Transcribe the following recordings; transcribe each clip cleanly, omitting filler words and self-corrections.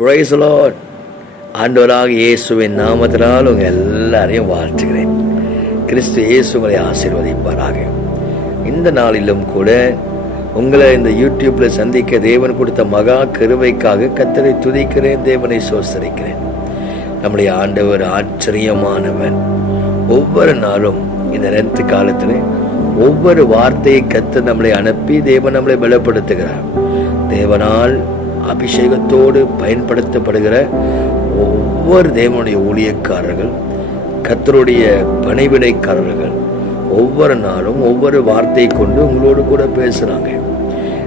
Praise the Lord. ஆண்டவராக இயேசுவின் நாமத்தினால் உங்கள் எல்லாரையும் வாழ்த்துகிறேன். கிறிஸ்து இயேசு உங்களை ஆசீர்வதிப்பாராக. இந்த நாளிலும் கூட உங்களை இந்த யூடியூப்பில் சந்திக்க தேவன் கொடுத்த மகா கிருபைக்காக கர்த்தரை துதிக்கிறேன், தேவனை சோஸ்தரிக்கிறேன். நம்முடைய ஆண்டவர் ஆச்சரியமானவன். ஒவ்வொரு நாளும் இந்த நேரத்து காலத்தில் ஒவ்வொரு வார்த்தையை கர்த்தர் நம்மளை அனுப்பி தேவன் நம்மளை பலப்படுத்துகிறார். தேவனால் அபிஷேகத்தோடு பயன்படுத்தப்படுகிற ஒவ்வொரு தேவனுடைய ஊழியக்காரர்கள், கர்த்தருடைய பணிவிடைக்காரர்கள் ஒவ்வொரு நாளும் ஒவ்வொரு வார்த்தையை கொண்டு உங்களோடு கூட பேசுகிறாங்க.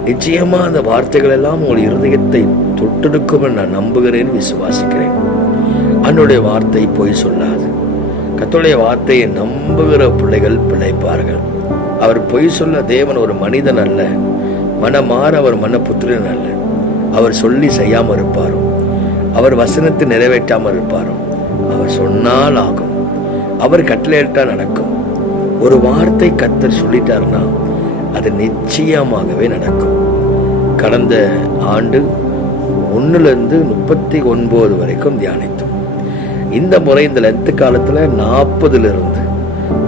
நிச்சயமாக அந்த வார்த்தைகள் எல்லாம் உங்கள் இருதயத்தை தொட்டெடுக்கும் நான் நம்புகிறேன், விசுவாசிக்கிறேன். அவனுடைய வார்த்தை பொய் சொல்லாது. கர்த்தருடைய வார்த்தையை நம்புகிற பிள்ளைகள் பிழைப்பார்கள். அவர் பொய் சொல்ல தேவன் ஒரு மனிதன் அல்ல, மனமாற அவர் மனப்புத்திரன் அல்ல. அவர் சொல்லி செய்யாமல் இருப்பாரோ, அவர் வசனத்தை நிறைவேற்றாமல் இருப்பாரோ. அவர் சொன்னால் ஆகும், அவர் கட்டளையிட்டால் நடக்கும். ஒரு வார்த்தை கர்த்தர் சொல்லிட்டார்னா அது நிச்சயமாகவே நடக்கும். கடந்த ஆண்டு 1 to 39 வரைக்கும் தியானித்தோம். இந்த முறை இந்த லென்த் காலத்தில் 40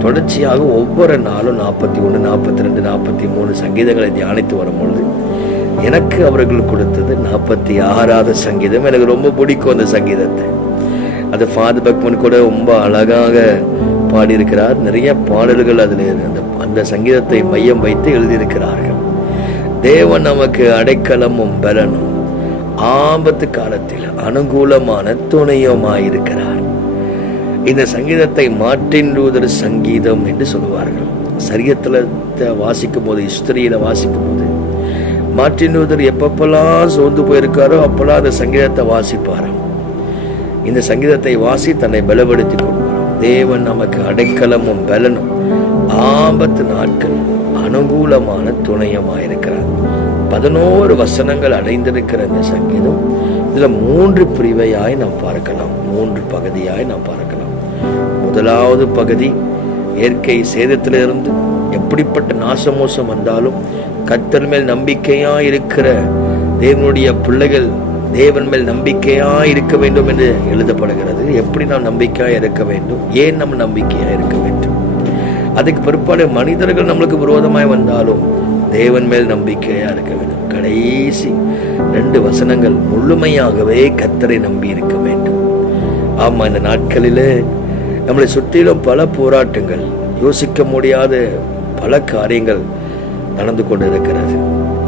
தொடர்ச்சியாக ஒவ்வொரு நாளும் 41, 42, 43 சங்கீதங்களை தியானித்து வரும்பொழுது எனக்கு அவர்கள் கொடுத்தது 46வது சங்கீதம். எனக்கு ரொம்ப பிடிக்கும் அந்த சங்கீதத்தை. அது ஃபாதர் பக்மன் கூட ரொம்ப அழகாக பாடியிருக்கிறார். நிறைய பாடல்கள் அதில் அந்த சங்கீதத்தை மையம் வைத்து எழுதியிருக்கிறார்கள். தேவன் நமக்கு அடைக்கலமும் பலனும், ஆபத்து காலத்தில் அனுகூலமான துணையுமாயிருக்கிறார். இந்த சங்கீதத்தை மார்ட்டின் லூதர் சங்கீதம் என்று சொல்லுவார்கள். சரியத்தில் வாசிக்கும் போது, ஹிஸ்டரியில் வாசிக்கும் போது மார்ட்டின் லூதர் எப்பப்பெல்லாம் சோர்ந்து போயிருக்காரோ அப்பெல்லாம் அந்த சங்கீதத்தை வாசிப்பாராம். இந்த சங்கீதத்தை வாசி தன்னை பலப்படுத்தி கொள்வாராம். தேவன் நமக்கு அடைக்கலமும் பலனும், ஆபத்து நாட்கள் அனுகூலமான துணையமாயிருக்கிறார். 11 வசனங்கள் அடைந்திருக்கிற இந்த சங்கீதம் இதில் 3 பிரிவையாய் நாம் பார்க்கலாம், 3 பகுதியாய் நாம் பார்க்கலாம். முதலாவது பகுதி, இயற்கை சேதத்திலிருந்து எப்படிப்பட்ட நாசமோசம் வந்தாலும் கர்த்தர் மேல் நம்பிக்கையா இருக்கிற தேவனுடைய பிள்ளைகள் தேவன் மேல் நம்பிக்கையா இருக்க வேண்டும் என்று எழுதப்படுகிறது. எப்படி நாம் நம்பிக்கையா இருக்க வேண்டும், ஏன் நம்ம நம்பிக்கையா இருக்க வேண்டும்? அதுக்கு பிற்பாடு மனிதர்கள் நம்மளுக்கு விரோதமாய் வந்தாலும் தேவன் மேல் நம்பிக்கையா இருக்க வேண்டும். கடைசி 2 வசனங்கள் முழுமையாகவே கர்த்தரை நம்பி இருக்க வேண்டும். ஆமா, இந்த நாட்களிலே நம்மளை சுற்றிலும் பல போராட்டங்கள், யோசிக்க முடியாத பல காரியங்கள் நடந்து கொண்டு இருக்கிறது.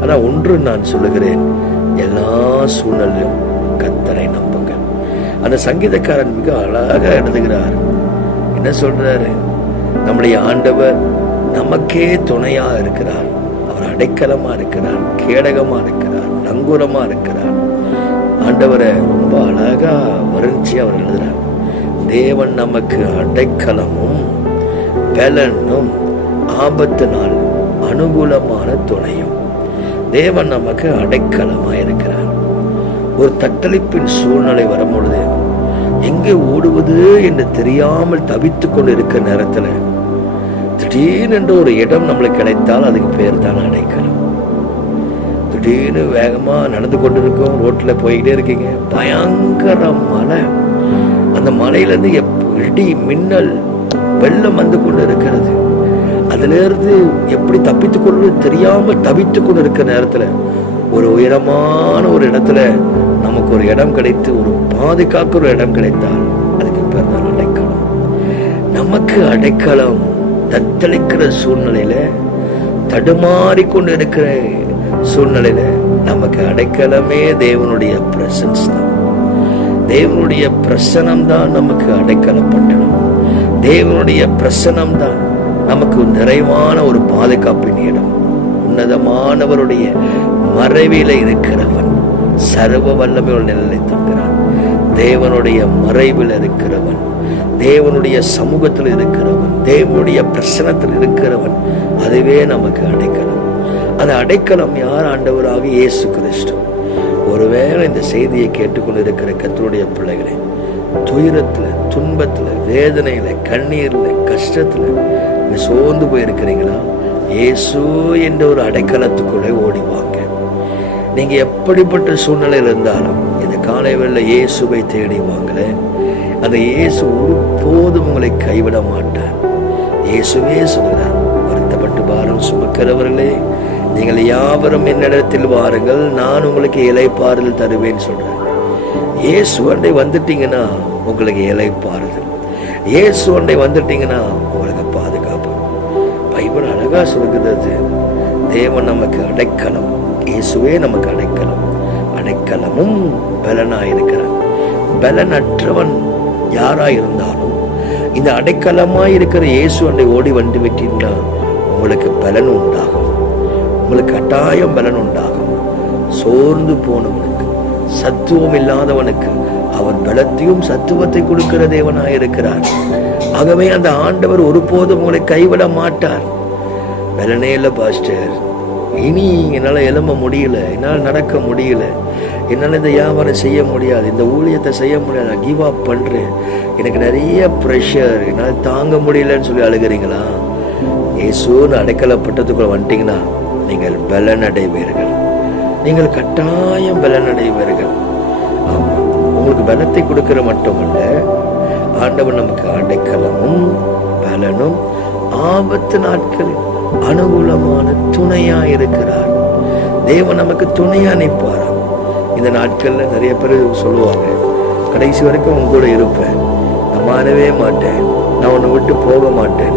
ஆனால் ஒன்று நான் சொல்லுகிறேன், எல்லா சூழ்நிலையும் கர்த்தரை நம்புங்கள். அந்த சங்கீதக்காரன் மிக அழகாக எழுதுகிறார். என்ன சொல்றாரு? நம்முடைய ஆண்டவர் நமக்கே துணையா இருக்கிறார், அவர் அடைக்கலமா இருக்கிறார், கேடகமா இருக்கிறார், நங்கூரமா இருக்கிறார். ஆண்டவரை ரொம்ப அழகா வர்ணிச்சு அவர் எழுதுறார். தேவன் நமக்கு அடைக்கலமும் பலனும், ஆபத்து நாள் அனுகூலமான துணையும். தேவன் நமக்கு அடைக்கலமா இருக்கிறார். ஒரு தத்தளிப்பின் சூழ்நிலை வரும்பொழுது எங்கே ஓடுவது என்று தெரியாமல் தவித்து கொண்டு இருக்கிற நேரத்தில் திடீர்னு ஒரு இடம் நம்மளுக்கு கிடைத்தால் அதுக்கு பேர் தான் அடைக்கலம். திடீர்னு வேகமா நடந்து கொண்டு இருக்கோம், ரோட்ல போய்கிட்டே இருக்கீங்க, பயங்கர மழை, அந்த மலையிலிருந்து இடி மின்னல் வெள்ளம் வந்து கொண்டு இருக்கிறது. அதுல இருந்து எப்படி தப்பித்துக் கொள்வது தெரியாம தவித்து கொண்டு இருக்கிற நேரத்துல ஒரு உயரமான ஒரு இடத்துல நமக்கு ஒரு இடம் கிடைத்து, ஒரு பாதுகாக்கிற ஒரு இடம் கிடைத்தால் அதுக்கு பேர் தான் அடைக்கலம். நமக்கு அடைக்கலம் தத்தளிக்கிற சூழ்நிலையில, தடுமாறிக்கொண்டு இருக்கிற சூழ்நிலையில நமக்கு அடைக்கலமே தேவனுடைய பிரசன்ஸ் தான். தேவனுடைய பிரசனம் தான் நமக்கு அடைக்கலப்பட்டணும். தேவனுடைய பிரசனம் தான் நமக்கு நிறைவான ஒரு பாதுகாப்பின் இடம். உன்னதமானவருடைய மறைவில இருக்கிறவன் சர்வ வல்லமையோடு நிலை தங்குகிறான். தேவனுடைய மறைவில் இருக்கிறவன், தேவனுடைய சமூகத்தில் இருக்கிறவன், தேவனுடைய பிரசனத்தில் இருக்கிறவன், அதுவே நமக்கு அடைக்கலம். அந்த அடைக்கலம் யார்? ஆண்டவராக இயேசு கிறிஸ்து. ஒருவேளை இந்த செய்தியை கேட்டுக்கொண்டு இருக்கிற கர்த்தருடைய பிள்ளைகளை துயரத்துல, துன்பத்துல, வேதனையில, கண்ணீர்ல, கஷ்டத்துல சோர்ந்து போயிருக்கிறீங்களா? இயேசு என்ற ஒரு அடைக்கலத்துக்குள்ளே ஓடிவாங்க. நீங்க எப்படிப்பட்ட சூழ்நிலையில் இருந்தாலும் இந்த காலை வேளை இயேசுவை தேடி வாங்கல. அந்த இயேசு ஒருபோதும் உங்களை கைவிட மாட்டார். இயேசுவே சொல்கிறார், வருத்தப்பட்டு பாரம் சுமக்கிறவர்களே நீங்கள் யாவரும் என்னிடத்தில் வாருங்கள், நான் உங்களுக்கு இளைப்பாறுதல் தருவேன் சொல்றேன். இயேசு அண்டை வந்துட்டீங்கன்னா உங்களுக்கு இளைப்பாறுதல். இயேசு அண்டை வந்துட்டீங்கன்னா உங்களுக்கு பாதுகாப்பு. பைபிள் அழகா சொல்கிறது, தேவன் நமக்கு அடைக்கலம், இயேசுவே நமக்கு அடைக்கலம், அடைக்கலமும் பலனாயிருக்கிறார். பலனற்றவன் யாராயிருந்தாலும் இந்த அடைக்கலமாய் இருக்கிற இயேசு அண்டை ஓடி வந்து விட்டீங்கன்னா உங்களுக்கு பலன் உண்டாகும். உங்களுக்கு கட்டாயம் பலன் உண்டாகும். சோர்ந்து போனவனுக்கு, சத்துவம் இல்லாதவனுக்கு அவர் பலத்தையும் சத்துவத்தை கொடுக்கிற தேவனாயிருக்கிறார். ஆகவே அந்த ஆண்டவர் ஒருபோதும் உங்களை கைவிட மாட்டார். பலனே இல்லை பாஸ்டர், இனி என்னால் எழும்ப முடியல, என்னால் நடக்க முடியல, என்னால் இந்த வியாபாரம் செய்ய முடியாது, இந்த ஊழியத்தை செய்ய முடியாது, நான் கிவ் அப் பண்ணுறேன், எனக்கு நிறைய ப்ரெஷர், என்னால் தாங்க முடியலன்னு சொல்லி அழுகிறீங்களா? இயேசுன்னு அடைக்கலப்பட்டதுக்குள்ள வந்துட்டீங்கன்னா நீங்கள் பலன் அடைவீர்கள். நீங்கள் கட்டாயம் பலன் அடைவீர்கள். ஆமாம், உங்களுக்கு பலத்தை கொடுக்கிற மட்டுமல்ல, ஆண்டவன் நமக்கு அடைக்கலமும் பலனும் ஆபத்து நாட்களில் அனுகூலமான துணையா இருக்கிறார். தேவன் நமக்கு துணையா நிற்பாராம். இந்த நாட்கள்ல நிறைய பேர் சொல்லுவாங்க, கடைசி வரைக்கும் உங்க கூட இருப்பேன், நான் மாறவே மாட்டேன், நான் உன்னை விட்டு போக மாட்டேன்.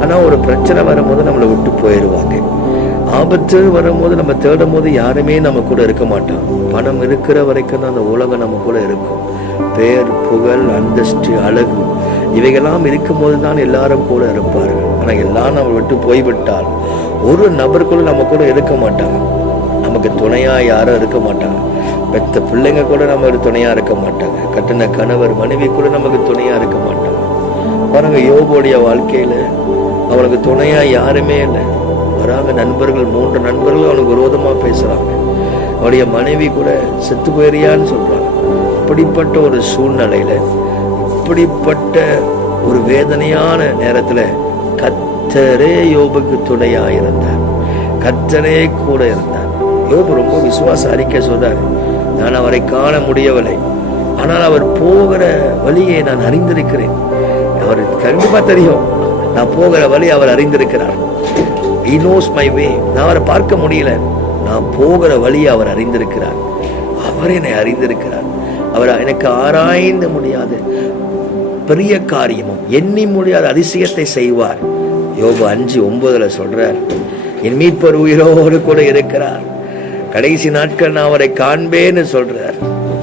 ஆனா ஒரு பிரச்சனை வரும்போது நம்மளை விட்டு போயிடுவாங்க. ஆபத்து வரும்போது நம்ம தேடும் போது யாருமே நம்ம கூட இருக்க மாட்டான். பணம் இருக்கிற வரைக்கும் தான் அந்த உலகம் நம்ம கூட இருக்கும். பேர், புகழ், அந்தஸ்து, அழகு இவைகள்லாம் இருக்கும்போது தான் எல்லாரும் கூட இருப்பார்கள். ஆனால் எல்லாம் நம்ம விட்டு போய்விட்டால் ஒரு நபர் கூட நம்ம கூட இருக்க மாட்டாங்க. நமக்கு துணையா யாரும் இருக்க மாட்டாங்க. பெத்த பிள்ளைங்க கூட நமக்கு துணையா இருக்க மாட்டாங்க. கட்டின கணவர், மனைவி கூட நமக்கு துணையா இருக்க மாட்டாங்க. பாருங்க, யோபுடைய வாழ்க்கையில அவனுக்கு துணையா யாருமே இல்லை. வராங்க நண்பர்கள், 3 நண்பர்கள் அவனுக்கு விரோதமா பேசுறாங்க. அவனுடைய மனைவி கூட செத்து போயிறியான்னு சொல்றாங்க. இப்படிப்பட்ட ஒரு சூழ்நிலையில, இப்படிப்பட்ட ஒரு வேதனையான நேரத்துல கர்த்தரே யோபுக்கு துணையா இருந்தார். கர்த்தரே கூட இருந்தார். யோபு ரொம்ப விசுவாச அறிக்கை சொல்றாரு, நான் அவரை காண முடியவில்லை, ஆனால் அவர் போகிற வழியை நான் அறிந்திருக்கிறேன். அவர் கண்டிப்பா தெரியும், நான் போகிற வழி அவர் அறிந்திருக்கிறார். He knows my way. நான் அவரை பார்க்க முடியல, நான் போகிற வழியை அவர் அறிந்திருக்கிறார். அவர் என்னை அறிந்திருக்கிறார். அவர் எனக்கு ஆராய்ந்து முடியாது பெரிய காரியமும் எண்ணி முடியாத அதிசயத்தை செய்வார். யோபு 5:9 சொல்றார், என் மீட்பர் உயிரோடு கூட இருக்கிறார், கடைசி நாட்கள் நான் அவரை காண்பேன்னு சொல்றார்.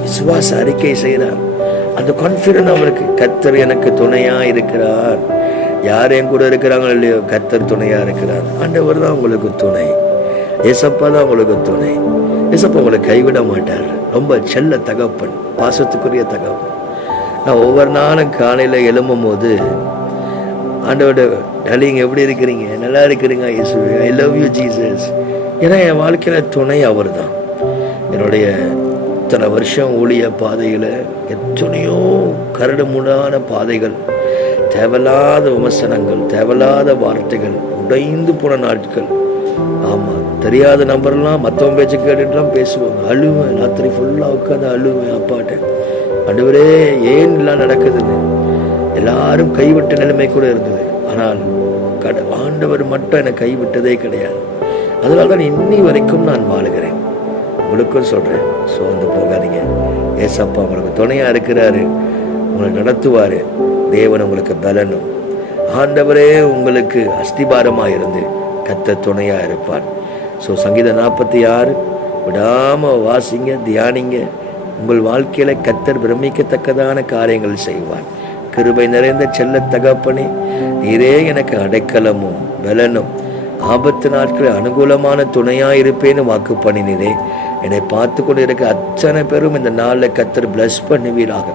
விசுவாச அறிக்கை செய்கிறார். அந்த கான்ஃபிடன்ஸ் அவருக்கு, கர்த்தர் எனக்கு துணையா இருக்கிறார். யார் என் கூட இருக்கிறாங்களோ இல்லையோ, கர்த்தர் துணையா இருக்கிறார். ஆண்டவர் தான் உங்களுக்கு துணை. ஏசப்பா தான் உங்களுக்கு துணை. ஏசப்பா உங்களை கைவிட மாட்டார். ரொம்ப செல்ல தகப்பன், பாசத்துக்குரிய தகப்பன். நான் ஒவ்வொரு நாளும் காலையில எழும்பும் போது, ஆண்டவர்கிட்ட, டார்லிங் எப்படி இருக்கிறீங்க? நல்லா இருக்கிறீங்க இயேசுவே, ஐ லவ் யூ ஜீசஸ். ஏன்னா என் வாழ்க்கையில துணை அவர் தான். என்னுடைய இத்தனை வருஷம் ஊழிய பாதையில எத்தனையோ கரடு முடான பாதைகள், தேவையில்லாத விமர்சனங்கள், தேவையில்லாத வார்த்தைகள், உடைந்து போன நாட்கள். ஆமா, தெரியாத நம்பர்லாம் மற்றவங்க பேச்சு கேட்டுட்டுலாம் பேசுவாங்க. அழுவேன், ராத்திரி ஃபுல்லாக உட்காந்து அழுவேன் அப்பாட்ட. ஆண்டவரே ஏன் எல்லாம் நடக்குதுன்னு. எல்லாரும் கைவிட்ட நிலைமை கூட இருந்தது. ஆனால் ஆண்டவர் மட்டும் என்னை கைவிட்டதே கிடையாது. அதனால தான் இன்னி வரைக்கும் நான் வாழுகிறேன். உங்களுக்கும் சொல்றேன், சோர்ந்து போகாதீங்க. ஏசப்பா உங்களுக்கு துணையா இருக்கிறாரு, உங்களை நடத்துவாரு. தேவன் உங்களுக்கு பலனும், ஆண்டவரே உங்களுக்கு அஸ்திபாரமாக இருந்து கர்த்தர் துணையா இருப்பார். ஸோ சங்கீதம் 46 விடாம வாசிங்க, தியானிங்க. உங்கள் வாழ்க்கையில கர்த்தர் பிரமிக்கத்தக்கதான காரியங்கள் செய்வார். கிருபை நிறைந்த செல்ல தகப்பனே, நீரே எனக்கு அடைக்கலமும் பலனும், ஆபத்து நாட்களில் அனுகூலமான துணையா இருப்பேன்னு வாக்கு பண்ணினீரே. என்னை பார்த்து கொண்டு இருக்க அத்தனை பேரும் இந்த நாளில் கர்த்தர் பிளஸ் பண்ணுவீராக.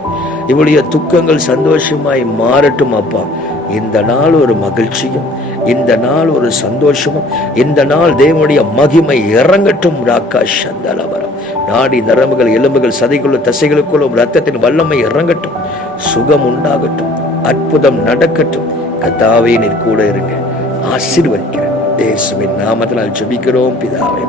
இவளுடைய துக்கங்கள் சந்தோஷமாய் மாறட்டும் அப்பா. இந்த நாள் ஒரு மகிழ்ச்சியும், இந்த நாள் ஒரு சந்தோஷமும், இந்த நாள் தேவனுடைய மகிமை இறங்கட்டும். ராக்கா சந்தலவரம் நாடி நரம்புகள், எலும்புகள், சதைக்குள்ள, தசைகளுக்குள்ள ரத்தத்தின் வல்லமை இறங்கட்டும். சுகம் உண்டாகட்டும், அற்புதம் நடக்கட்டும். கர்த்தாவே நீர் கூட இருங்க. ஆசீர்வதிக்கிறேன். இயேசுவின் நாமத்தினால் ஜெபிக்கிறோம் பிதாவே.